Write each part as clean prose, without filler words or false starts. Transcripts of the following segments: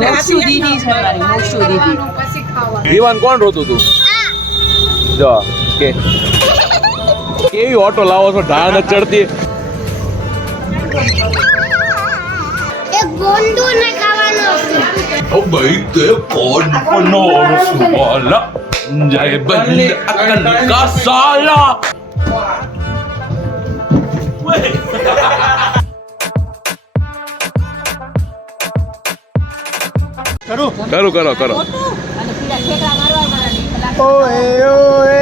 મોક્ષુ દીદી છે મારી, મોક્ષુ દીદી. દીવાન કોણ રોતું તું? જો કે કેવી ઓટો લાવો છો, ઢાળ ન ચડતી. એક ગોંડુ ને ખાવાનો ઓ ભાઈ તે કોણ પનો સુવાલા જય બંદ અકલ કા સાલા. કરો કરો કરો કરો. અને પીડા ઠેકડા મારવા મારા. ઓએ ઓએ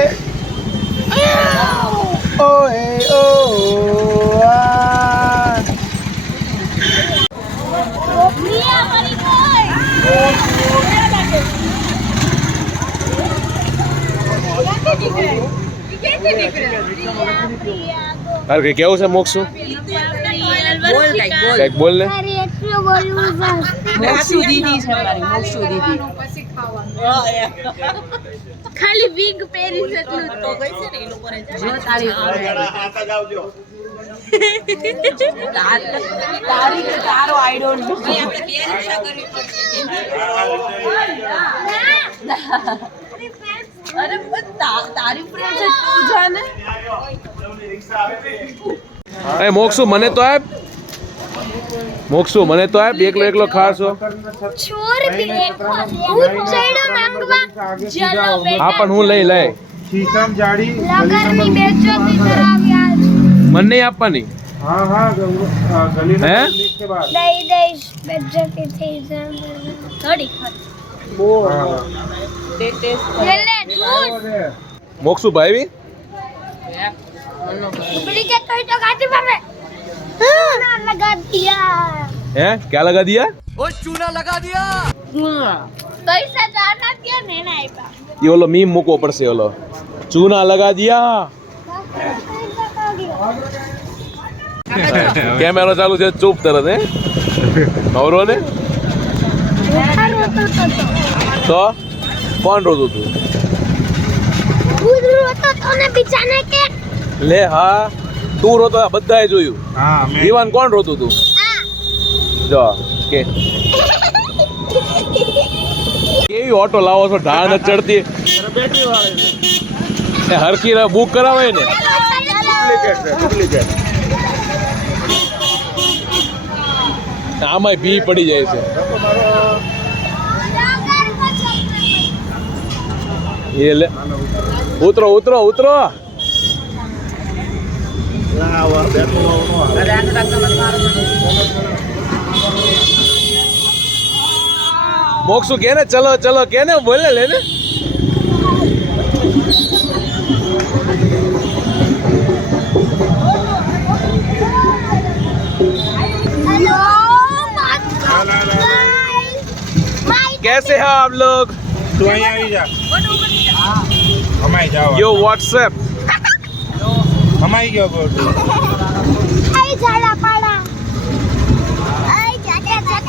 ઓએ ઓ મિયા મારી કોઈ તાર કઈ કેવું છે મોક્ષુ? બોલ કઈક બોલ. કઈક બોલ ને. અરે એટલું બોલવું છે. મોક્ષુ દીદી છે મારી, મોક્ષુ દીદી. ખાલી વિગ પહેરી એટલું તો ગઈ છે ને એ લોકોને જો તારી તારો આઈ ડોન્ટ નો. અરે તારી ફ્રેન્ડ છે તું જાને. એ મોક્ષુ મને તો આપ, મોક્ષુ મને તો આપ, એકલો એકલો ખાશો. છોર બી હું ચડો માંગવા ચલો બેટા હા પણ હું લઈ લઈ. शीशम जाड़ी લગનની બેચોતી કરાવ્યા મને નહીં આપવાની. हाँ हाँ गली हैं? नंबर के बाद દઈ દઈશ બેચોતી થઈ જાય થોડી લે લે મોક્ષુ ભાઈ ડુપ્લિકેટ કોઈ તો કાઢી પામે ના લગા દિયા હે ક્યાં લગા દિયા? પૈસા ચાના ત્યાં ને ના આપ્યા ये ओलो मीम મૂકવો પડશે, ઓલો ચૂના લગા દિયા. કેમેરો ચાલુ છે, ચૂપ તરત. હે નવરો ને તો કોણ રોતું તું? ગુરુ તો તને બિચાને કે લે હા તું રોતો, બધાએ જોયું. हाँ मैं દીવાન કોણ રોતું તું? જો કે કેવી ઓટો લાવો છો, ઢાળ ન ચડતી. बैटरी वाले એ હરકી બુક કરાવાય ને. डुप्लीकेट है डुप्लीकेट આમાંય ભી પડી જાય છે. એ લે ઉતરો ઉતરો ઉતરો. મોક્ષુ કે ને ચલો ચલો કે ને બોલે લે ને. हेलो कैसे हैं आप लोग? तो અહીં આવી જા અમાઈ જાઓ यो व्हाट्सएप. અમાઈ ગયો બોલ આઈ જાડા પાડા આઈ જાડા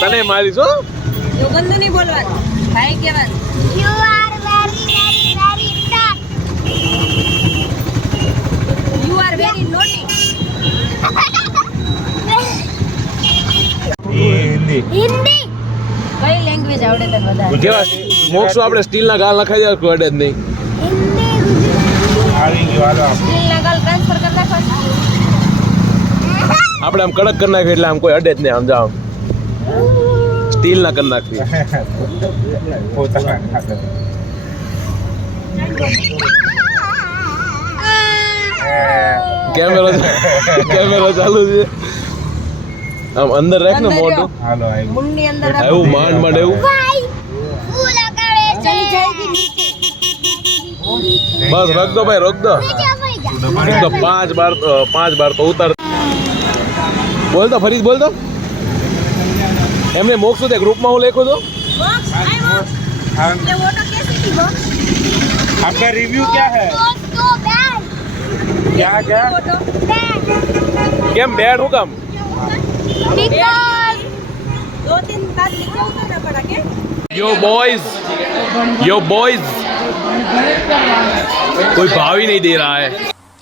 તને મારીશ હો. એવું ગંદુ નહીં બોલવાનું, ભાઈ કહેવાનું. You are very tough you are very naughty. Hindi Hindi કઈ લેંગ્વેજ આવડે તને વધારે? કેવા મોક્ષો આપણે સ્ટીલના ગાલ નખાઈ જાય કોઈ અડે જ નહીં. હિન્દી આવી ગયો હાલો સ્ટીલના ગાલ ટ્રાન્સફર કરી નાખો. આપણે આમ કડક કરી નાખીએ એટલે આમ કોઈ અડે જ નહીં. આમ જાઓ સ્ટીલના કરી નાખીએ. પોતાના ખાતે કેમેરો કેમેરો ચાલુ છે. આમ અંદર રાખ ને મોટું. હાલો આવી મુંડની અંદર રાખો. એવું માંડ માંડ એવું. ભાઈ ફૂલ લગાડે છે ચલી જાયગી નીચે. બસ રખ દો ભાઈ, રખ દો. નીચે પડી જા તો 5 બાર તો ઉતાર. બોલ તો ફરી બોલ તો. એમને મોક્ષ દે ગ્રુપમાં હું લખું છું. બોક્સ આઈ બોક્સ. हाँ, ये फोटो कैसी थी बोक्स? आपका रिव्यू क्या है તો બેન क्या क्या फोटो બેન કેમ બેડ હું કામ? બીકોઝ 2-3 बार लिखे उतारना पड़ा क्या? यो बॉयज कोई भाव ही नहीं दे रहा है.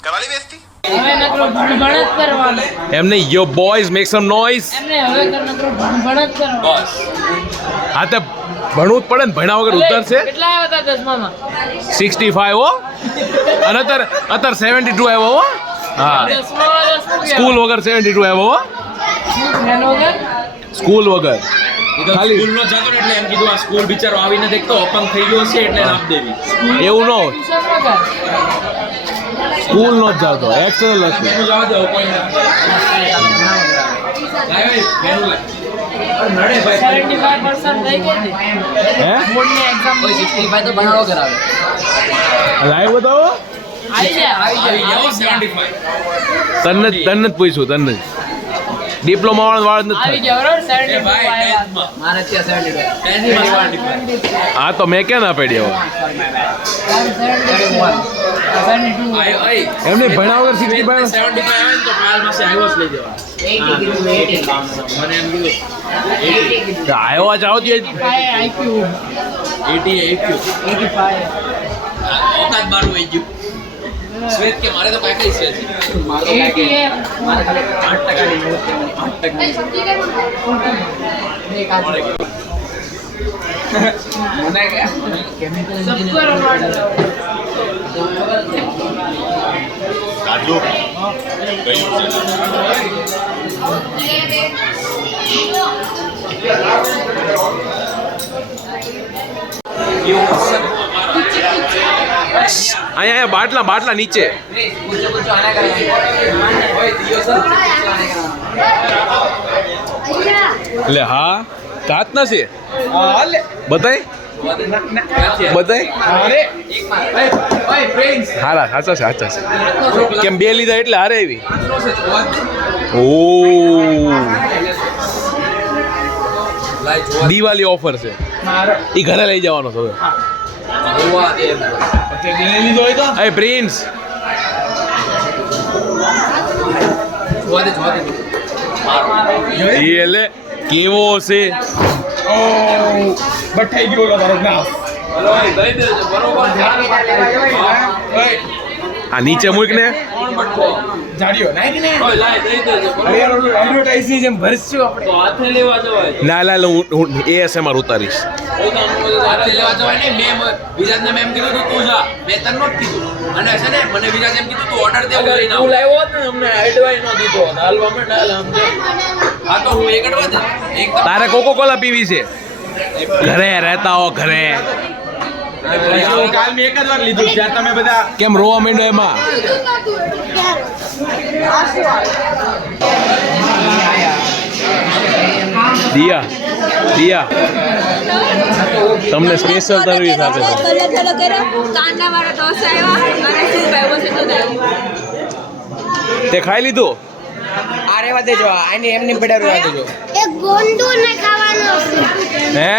करा ली बेइज्जती? હવે નકરો ભણ જ કરવાનો. એમને યો બોયઝ મેક સમ નોઇઝ. એમને હવે નકરો ભણ જ કરવાનો. હા તે ભણવું જ પડે ને, ભણ્યા વગર ઉતરશે. કેટલા આવ્યા હતા દસમામાં? 65 હો, અને અત્યારે 72 આવ્યો હો. હા, સ્કૂલ વગર 72 આવ્યો હો. સ્કૂલ વગર ખાલી સ્કૂલ નો જતો ને એટલે એમ કીધું આ સ્કૂલ બિચારો આવીને દેખતો અપંગ થઈ ગયો છે એટલે નાપ દેવી. એવું ન હોય. સ્કૂલ નો જ જતો, એક્સટર્નલ હતું. એનું જવા દો કોઈ ના. લાય ભાઈ મેનુ લાય. નડે ભાઈ 75% થઈ ગઈ હતી. હે બોર્ડની એક્ઝામ 65 તો બનાવો કરાવે. લાઈવ બતાવો. આવી જાય આવી જાવ 75. તને જ પૂછ્યું, તને જ. ડિપ્લોમા વાળા નથી આવી થાય. ગયા બરોબર એ 75 ભાઈ આવ્યા. 10th માં. મારે ત્યાં 75 આ તો મેં ક્યાં ના પાડી હવે. 72 આય આય એમને ભણ્યા વગર 65 75 આવે ને તો કાલ માસે આવ્યો જ લઈ દેવા. 80 મને એમ કીધું આવ્યા જાવ ત્યાં IQ 80 AQ 85 ઓકાત મારું આવી ગયું. શ્વેત કે મારે તો કાંઈ છે મારો કાંઈ મારે ખાલી 8% ની નોટ છે મને 8% મને કે કેમિકલ એન્જિનિયરિંગ કાજુ કયું અહીંયા બાટલા નીચે. એટલે હા કાચ ના છે બતાય હારા સાચા છે. કેમ બે લીધા એટલે હારે આવી. ઓ દિવાળી ઓફર છે, ઈ ઘરે લઈ જવાનો છે હવે. એ પ્રિન્સ એટલે કેવો છે. બઠાઈ ગયો ઓલો તારો ગ્લાસ આ નીચે મૂક ને. જાડિયો નાઈ કે એડવર્ટાઇઝ ની જેમ ભરશું આપણે ના હું ASMR ઉતારીશ. વિરાજને મેં એમ કીધું તું તું જા, મેં તને નોટ કીધું. અને છે ને મને વિરાજ એમ કીધું તું ઓર્ડર દે હું લઈને આવું. હા તો હું એક અડવા દે એક તારે કોકો કોલા પીવી છે? ઘરે રહેતા હો ઘરે. કાલ મેં એક જ વાર લીધું જ્યારે તમે બધા કેમ રોવા માંડ્યો એમાં? દિયા તમને સ્પેશિયલ સર્વિસ આપે છે. કાંદાવાળા ઢોસા આવ્યા અને સૂપ આવ્યો છે તો તે ખાઈ લીધું? આ રેવા દેજો આની એમની પડ્યા રહેવા દેજો એક ગોંડુ ને ખાવાનો હે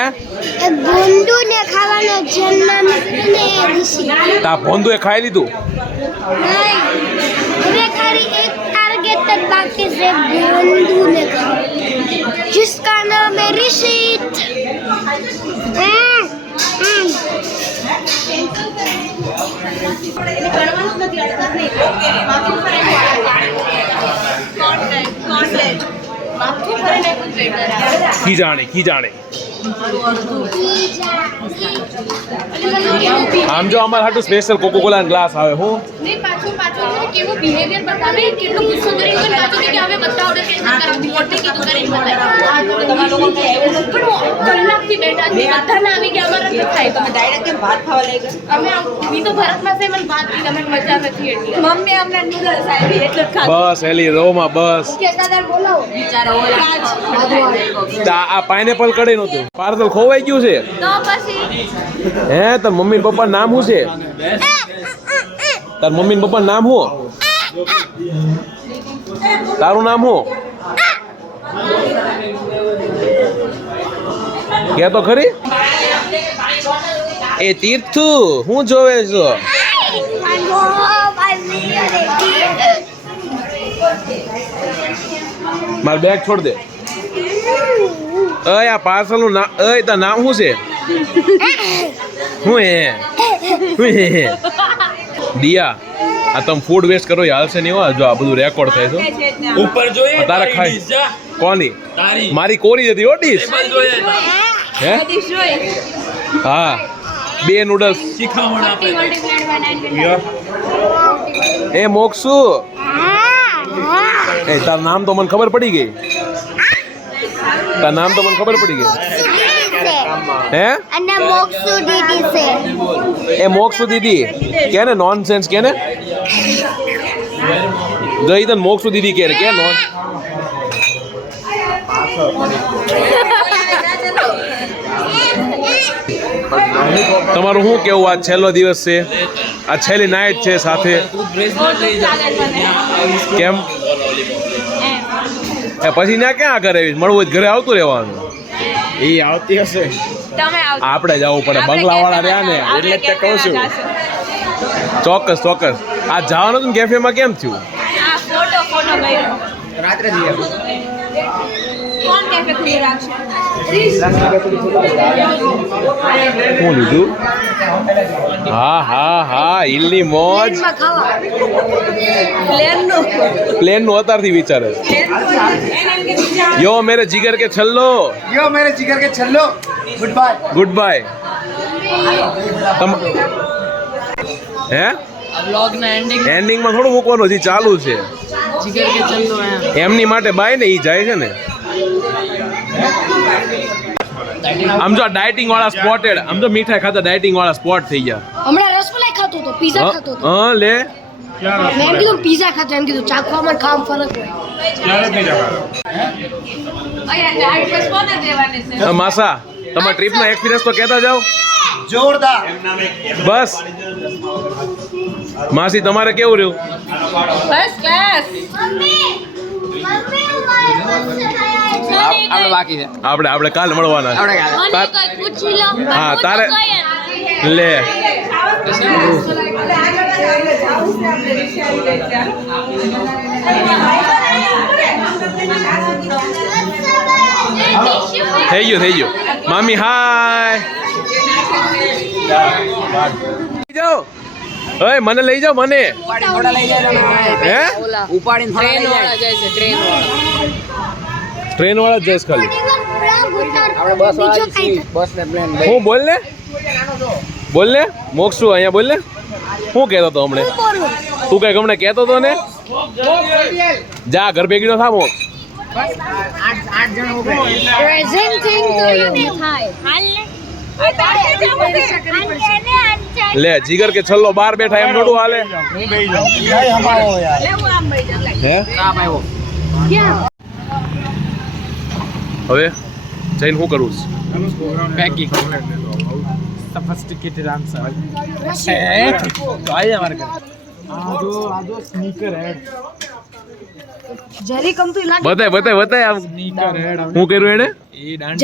એક ગોંડુ ને ખાવાનો જન્મ ને ઋષિ તા ભોંદુ એ ખાઈ લીધું? નહીં હવે ખાલી એક टारगेट तक बाकी से गोंडू ने खाना जिसका नाम है ऋषित की जाने આમ જો અમારા હાટુ સ્પેશિયલ કોકો કોલા ગ્લાસ આવે હું નહીં પાછું કેવું બિહેવિયર બતાવે કેટલું ગુસ્સો કરીને પણ પાછું કે હવે બધા ઓર્ડર કેન્સલ કરાવી મોટે કીધું કરીને બતાવ્યું તમારા લોકો પણ કલાકથી બેઠા છે બધા ના આવી ગયા અમારે નથી થાય તમે ડાયરેક્ટ કેમ ભાત ખાવા લઈ ગયા અમે મી તો ભારતમાં છે મને ભાત ની તમને મજા નથી એટલી મમ્મી અમને નૂડલ્સ આવી એટલે જ ખાધું બસ એલી રોમાં બસ કેદાર બોલાવો બિચારા ઓલા આ પાઇનેપલ કઢી નતું પાર્સલ ખોવાઈ ગયું છે તો પછી હે તાર મમ્મી ને પપ્પા નામ શું છે? તાર મમ્મી ને પપ્પા નામ શું? તારું નામ શું? કે તો ખરી. એ તીર્થુ હું જોવે છો? માર બેગ છોડ દે. અય આ પાર્સલ નું નામ અય તાર નામ શું છે? હું હે દિયા આ તમે ફૂડ વેસ્ટ કરો એ હાલશે નહીં હો. જો આ બધું રેકોર્ડ થાય છે ઉપર જોઈએ તારે તારી ખાઈ. dish જા. કોની તારી મારી કોરી જતી હો ડીશ ટેબલ જોઈએ હે હા 2 નૂડલ્સ શિખામણ આપે એ મોક્ષુ એ તારું નામ તો મને ખબર પડી ગઈ તારું નામ તો મને ખબર પડી ગઈ હે અને મોક્ષુ દીદી છે એ મોક્ષુ દીદી કે ને નોનસેન્સ કે ને ગઈ તને મોક્ષુ દીદી કે નોન તમારું શું કેવું આ છેલ્લો દિવસ છે આ છેલ્લી નાઇટ છે સાથે કેમ એ પછી ના ક્યાં ઘરે મળવું હોય તો ઘરે આવતું રહેવાનું એ આવતી હશે આપણે જવું પડે બંગલાવાળા રહ્યા ને એટલે જ કહું છું ચોક્કસ ચોક્કસ આ જવાનું હતું કેફેમાં કેમ થયું રાત્રે જઈએ કોણ કેફે ખુલ્લી રાખશે શું લીધું હા હિલની મોજ પ્લેન નું અત્યારથી વિચારે છે યો મેરે જીગર કે છલ્લો यो मेरे जिगर के छल्लो गुड बाय ગુડ બાય હે व्लॉग ना एंडिंग એન્ડિંગમાં થોડું મૂકવાનું હજી ચાલુ છે जिगर के छल्लो है એમની માટે બાય ને ઈ જાય છે ને આમ જો ડાયટિંગ વાળા સ્પોટેડ આમ તો મીઠાઈ ખાતા ડાયટિંગ વાળા સ્પોટ થઈ ગયા હમણાં રસમલાઈ ખાતો હતો પીઝા ખાતો હતો હા લે મેં એમ કીધું પીઝા ખાતો એમ કીધું ચાખવામાં ખામ ફરક હોય ક્યારે પીઝા ખાધો અહીંયા એડ્રેસ કોને દેવાની છે માસા તમારા ટ્રીપનો એક્સપિરિયન્સ તો કહેતા જાઓ जोरदार બસ માસી તમારે કેવું રહ્યું ફર્સ્ટ ક્લાસ આપણે બાકી છે આપણે કાલ મળવાના આપણે કાલે મને કોઈ પૂછી લો હા તારે લે થઈ ગયું મામી હાય જાઓ ઓય મને લઈ જાઓ મને થોડા લઈ જાય હે ઉપાડીને ટ્રેન વાળા જાય છે ટ્રેન વાળા ટ્રેન વાળા જ જઈશ ખાલી આપણે બસ વાળા છીએ બસ ને પ્લેન હું બોલ ને મોક્ષું અહીંયા બોલ ને શું કહેતો હતો હમણે તું કઈક હમણે કહેતો હતો ને જા ઘર ભેગી નો થા મોક્ષ પ્રેઝન્ટિંગ ટુ યુ લે જીગર કે છલ્લો બાર બેઠા એમ થોડું હાલે હું બેહી જાઉં હે કામ આવ્યો હવે જઈને શું કરવું છે? पैकिंग सोफिस्टिकेटेड आंसर तो आइए हमारे घर आजो स्नीकर हेड જરી કમ તો ઇલાજ બતાય આમ स्नीकर हेड શું કર્યું એને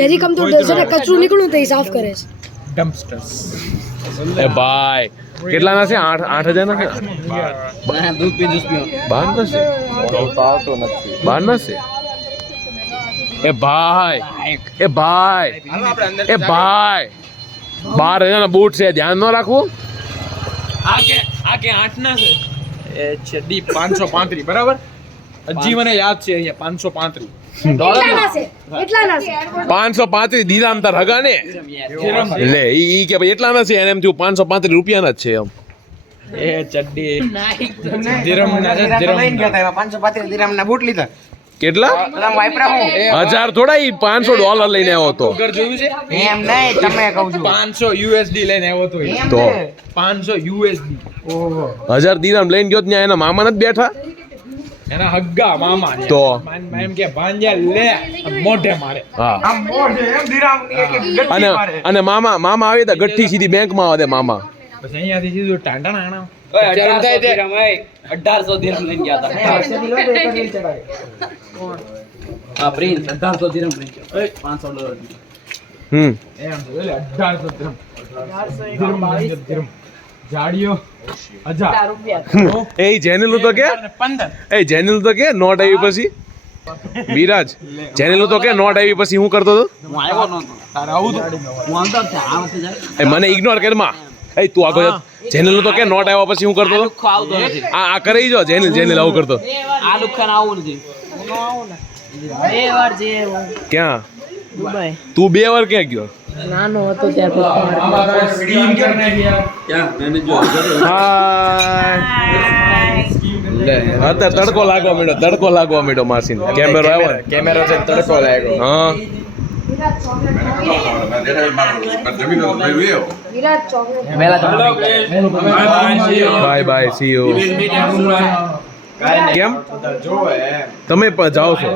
જરી કમ તો ડઝને કચરું નીકળ્યું તો એ સાફ કરે છે डंपस्टर्स એ ભાઈ કેટલાના છે 8,000 ના છે दूध पी जूस पियो 12 ના છે એ ભાઈ 12,000 ના બૂટ છે ધ્યાન ન રાખવું आके 8 ना से ए चड्डी 535 बराबर હજી મને યાદ છે અહીંયા 535 એટલાના છે 535 દીરામ તાર હગા ને લે ઈ કે ભાઈ એટલા ના છે એને એમ થયું 535 રૂપિયાના જ છે એમ એ ચડ્ડી દિરમ ના દિરમ લઈને ગયા હતા 535 દિરહમ ના બૂટ લીધા કેટલા બધા વાપરા હું 1000 થોડા ઈ $500 લઈને આવ્યો હતો ઘર જોયું છે એમ નહીં તમે કહું છું 500 USD લઈને આવ્યો તો એ. તો 500 USD ઓહો 1000 દીરામ લઈને ગયો ત્યાં એના મામા નથી બેઠા એના હગ્ગા મામા ને. તો? એમ કે ભાંજ્યા લે મોઢે મારે હા આમ મોઢે એમ દિરહમ ની એક ગટ્ટી અને મારે અને મામા આવે તો ગઠ્ઠી સીધી બેંકમાં આવે મામા પછી અહીંયાથી સીધું ટાંટા નાણા 1800 dirham લઈને ગયા હતા હા પ્રિન્સ 1800 dirham લઈને ગયા $500 હમ એમ તો એટલે 1800 dirham જાડીઓ 1000 એ જેનેલું તો કે 15 એ જેનેલું તો કે નોટ આવી પછી વિરાજ જેનેલું તો કે નોટ આવી પછી હું કરતો હતો હું આવ્યો નહોતો તારે આવું તો હું અંદર છે આ વખતે જાય એ મને ઇગ્નોર કરમાં એ તું આગળ જેનલ નો તો કે નોટ આવ્યા પછી હું કરતો હતો? લુખ્ખો આવતો નથી. આ કરી જો જેનલ આવું કરતો. આ લુખ્ખાને આવું નથી. બે વાર જે ક્યાં દુબઈ તું 2 વાર ક્યાં ગયો? નાનો હતો ત્યારે અત્યારે તડકો લાગવા માંડ્યો માસીને. કેમેરો આવ્યો ને? કેમેરો છે તડકો લાગ્યો. હા પહેલા તો બાય બાય સી યુ. કેમ તમે પણ જાઓ છો?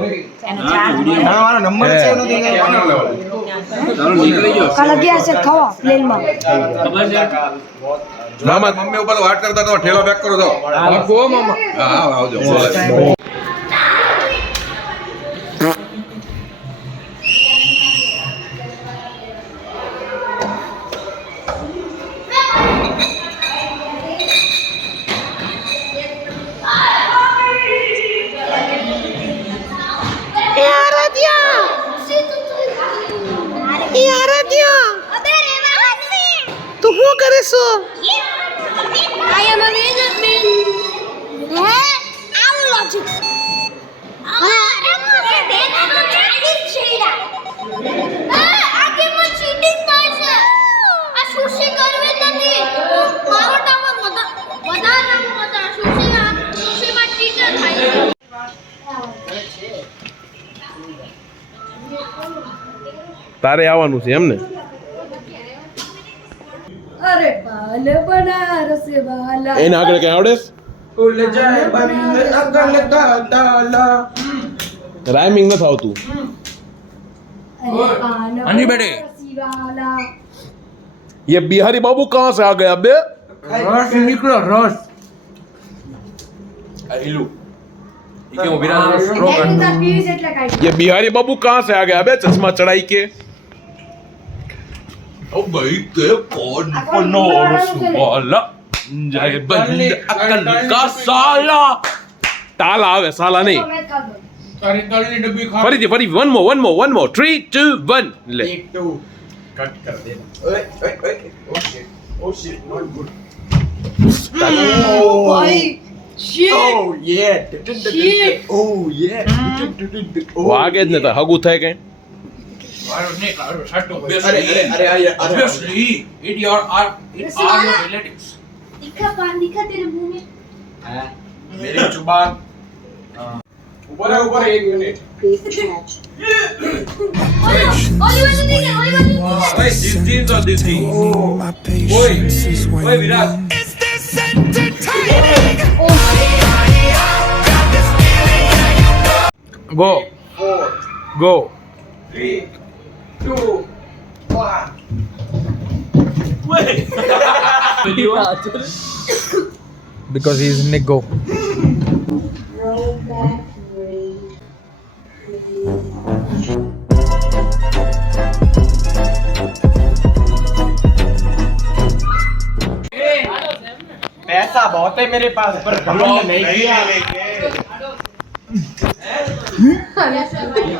કાલે ગયા છે ખાવા પ્લેનમાં. મામા મમ્મી ઉપર વાત કરતા તો ઠેલો પેક કરો તો મામા હા આવજો તું શું કરે છો? I am a businessman. હે આવું લોજિક. આ ગેમમાં ચીટિંગ થાય છે. આ સુશી કરવી નથી. મારો ટાવર વધારે સુશીમાં ચીટર થાય છે. તારે આવવાનું છે એમ ને? અરે બાલ બનારસ વાલા. એને આગળ કઈ આવડે? રાઇમિંગ નથી આવતું. હની બેટે વાલા. ये बिहारी बाबू कहाँ से आ गया बे? રસ નીકળ્યો રસ. ઈલુ ઈ કે હું વિરાજ સ્ટ્રોક ये बिहारी बाबू कहाँ से आ गया बे चश्मा चढ़ाई के? ઓ ભાઈ કે કોણ પનો वाला जय बंद अकल का साला. ताला આવે સાલા નહીં. તારી તળીની ડબ્બી ખા. ફરી one more 3 2 1 લે. એક તો કટ કર દે. Oh shit not good. Oh yeah. Oh yeah. વાગે જ ને તો હગું થાય કઈ. મારો ને કારો છાટો. obviously it your are your relatives दिखा तेरे मुंह में. मेरी जुबान. ऊपर 1 minute. Hey, these teams are this thing. Oi, Virat. Go. 3 2 1. Because he is Nigo. पैसा बहुत है मेरे पास पर घमंड नहीं किया.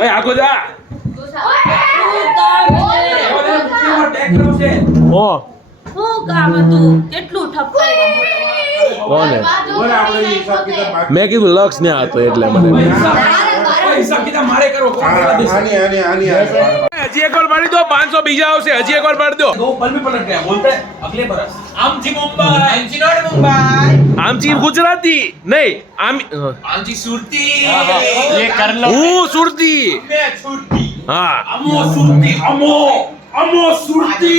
એ આખો જા. ઓ શું કામ હતું કેટલું ઠપકાઈ કોને? મેં કીધું લક્ષ ને હતો એટલે મને. હિસાબ કિતાબ મારે કરો હજી એક વાર પાડી દો 500 બીજા આવશે. હજી એક વાર પાડી દો. दो पल में पलट गया बोलते हैं अगले बरस आमची मुंबई आमची नॉट मुंबई આમચી ગુજરાતી નહીં आमची सुरती ये कर लो. હું સુરતી. मैं सुरती હા अमो सुरती अमो सुरती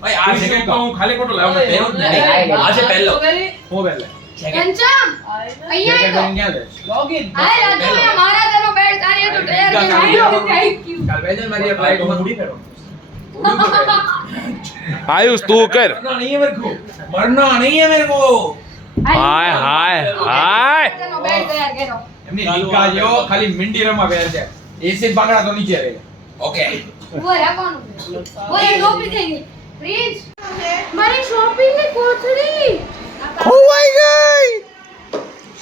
भाई आज से कहता हूं खाली फोटो लाओ मैं पेरो नहीं आज से पहले હું પહેલે. पंचम અહીંયા लॉगिन. હાય રાજુ મેં મારા તેનો બેડ કાર્ય તો તૈયાર થેન્ક યુ. કાલ બેજન મારી ફ્લાઇટ માં ઉડી ફેરો. આયુષ તું કર. मरना नहीं है मेरे को मरना नहीं है मेरे को હાય હાય તેનો બેડ તૈયાર કર્યો. એમની નિકા જો ખાલી મિંડી રમવા બેર છે. એસી બાગડા તો નીચે રહે. ओके वो રાખવાનું. वो એ ટોપી થઈ ગઈ. પ્રિન્સ મારી શોપિંગ ની કોથળી ખોવાઈ ગઈ.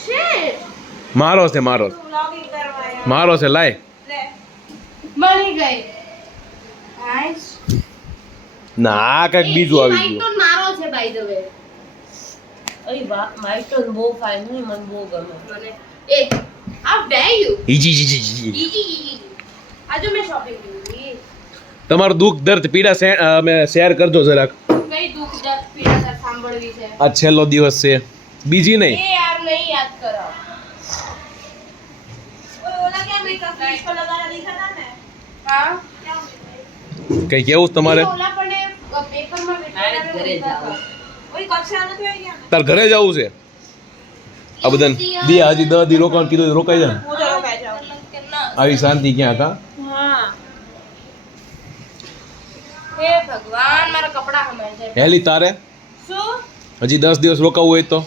શેટ મારો છે મારો છે લાય. મળી ગઈ નાઈસ ના આ કઈક બીજું આવી માઇક ગયું. તો મારો છે બાય ધ વે અરે વાહ મારી તો બહુ ફાઇન મને બહુ ગમે મને એ હાઉ ડે યુ ઈજી. આજે મેં શોપિંગ કરી તમારું દુઃખ દર્દ પીડા અમે શેર કરજો જરાક. કઈ દુઃખ દર્દ પીડા સર સાંભળવી છે આ છેલ્લો દિવસ છે, બીજી નહીં. એ યાર નહીં યાદ કરો હા કઈ કેવું છે તમારે? ઓલા પણ પેપરમાં ઘરે જાઓ. તાર ઘરે જવું છે? આ બધાને દિયા હજી 10 દી રોકાવાનું કીધું તો રોકાઈ જાય. આવી શાંતિ ક્યાં કા? હે ભગવાન મારા કપડા હમાય છે હેલી તારે શું હજી 10 દિવસ રોકાવું હોય તો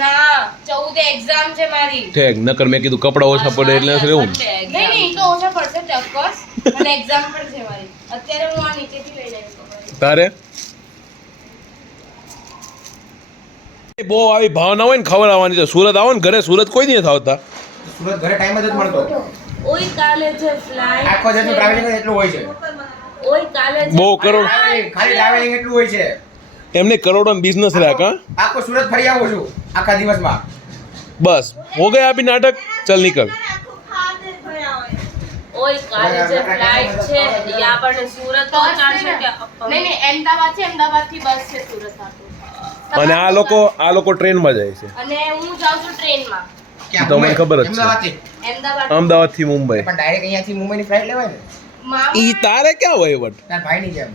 ના 14 એક્ઝામ છે મારી ઠેક. નકર મેં કીધું કપડા ઓછા પડે એટલે નથી રહેવું. નહીં નહીં તો ઓછા પડશે ચોક્કસ અને એક્ઝામ પણ છે મારી અત્યારે હું આ નીચેથી લઈ લઈશ કપડાં. તારે બહુ આવી ભાવના હોય ને ખબર આવવાની છે. સુરત આવો ને ઘરે, સુરત કોઈ નહીં આવતા. સુરત ઘરે ટાઈમ જ નથી મળતો. ઓય કાલે છે ફ્લાઇટ આખો જેટલું ટ્રાવેલિંગ એટલું હોય છે. ઓય કાલે છે બહુ કરોડ ખાલી ટ્રાવેલિંગ એટલું હોય છે. એમને કરોડો બિઝનેસ રહ્યા કા. આખો સુરત ફરી આવું છું આખા દિવસમાં. બસ હો ગયા અભી નાટક. ચલ નીકળ. ઓય કાલે છે ફ્લાઇટ છે ઈ આપણને સુરત પહોંચાડશે કે નહીં નહીં અમદાવાદ છે અમદાવાદથી બસ છે સુરત આટલું અને આ લોકો ટ્રેનમાં જાય છે. અને હું જાઉં છું ટ્રેનમાં ઈ તો મને ખબર જ છે. અમદાવાદથી? અમદાવાદ અમદાવાદ થી મુંબઈ. પણ ડાયરેક્ટ અહીંયાથી મુંબઈની ફ્લાઇટ લેવાય ને ઈ તારે ક્યાં વહીવટ? તાર ભાઈની જેમ.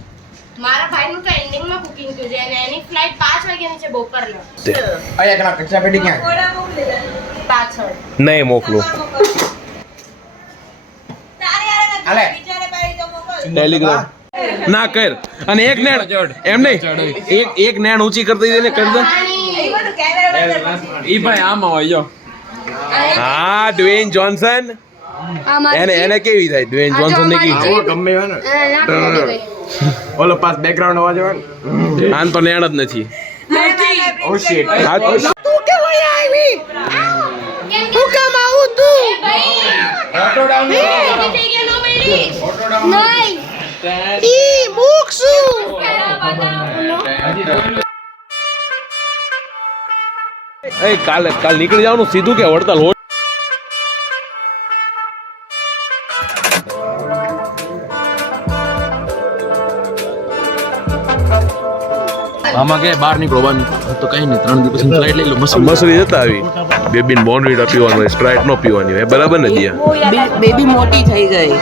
મારા ભાઈનું તો એન્ડિંગમાં બુકિંગ થયું છે અને એની ફ્લાઇટ 5 વાગ્યાની છે બપોરના અહીંયા પેલા કચરા પેટી ક્યાં? પાછળ નહીં મોકલું. હાલે ટેલિગ્રામ ના કર. અને એક નેણ એમ નહીં, એક નેણ ઊંચી કરી દઈ ને કરી દે. ઈ ભાઈ આમાં હોય જો હા ડ્વેન જોન્સન. એને કેવી થાય ડ્વેન જોન્સન ને કેવી થાય? ગમે હોય ને ઓલો પાસ બેકગ્રાઉન્ડ અવાજ આવે ને આન તો નેણ જ નથી. ઓ શિટ હા તો કેમ આવું તું એ ભાઈ ઓટો ડાઉન થઈ ગયા નો મેડી નહીં એ કાલ નીકળી જવાનું સીધું કે વડતાલ હોય? આમાં કે બહાર નીકળો બહાર નીકળો તો કઈ નહીં 3 દિવસ પછી ફ્લાઇટ લઈ લો મસરી જતા આવી બેબીન બોર્નવીટા પીવાનું હોય, સ્પ્રાઇટ નો પીવાની હોય. બરાબર ને દિયા? બેબી મોટી થઈ ગઈ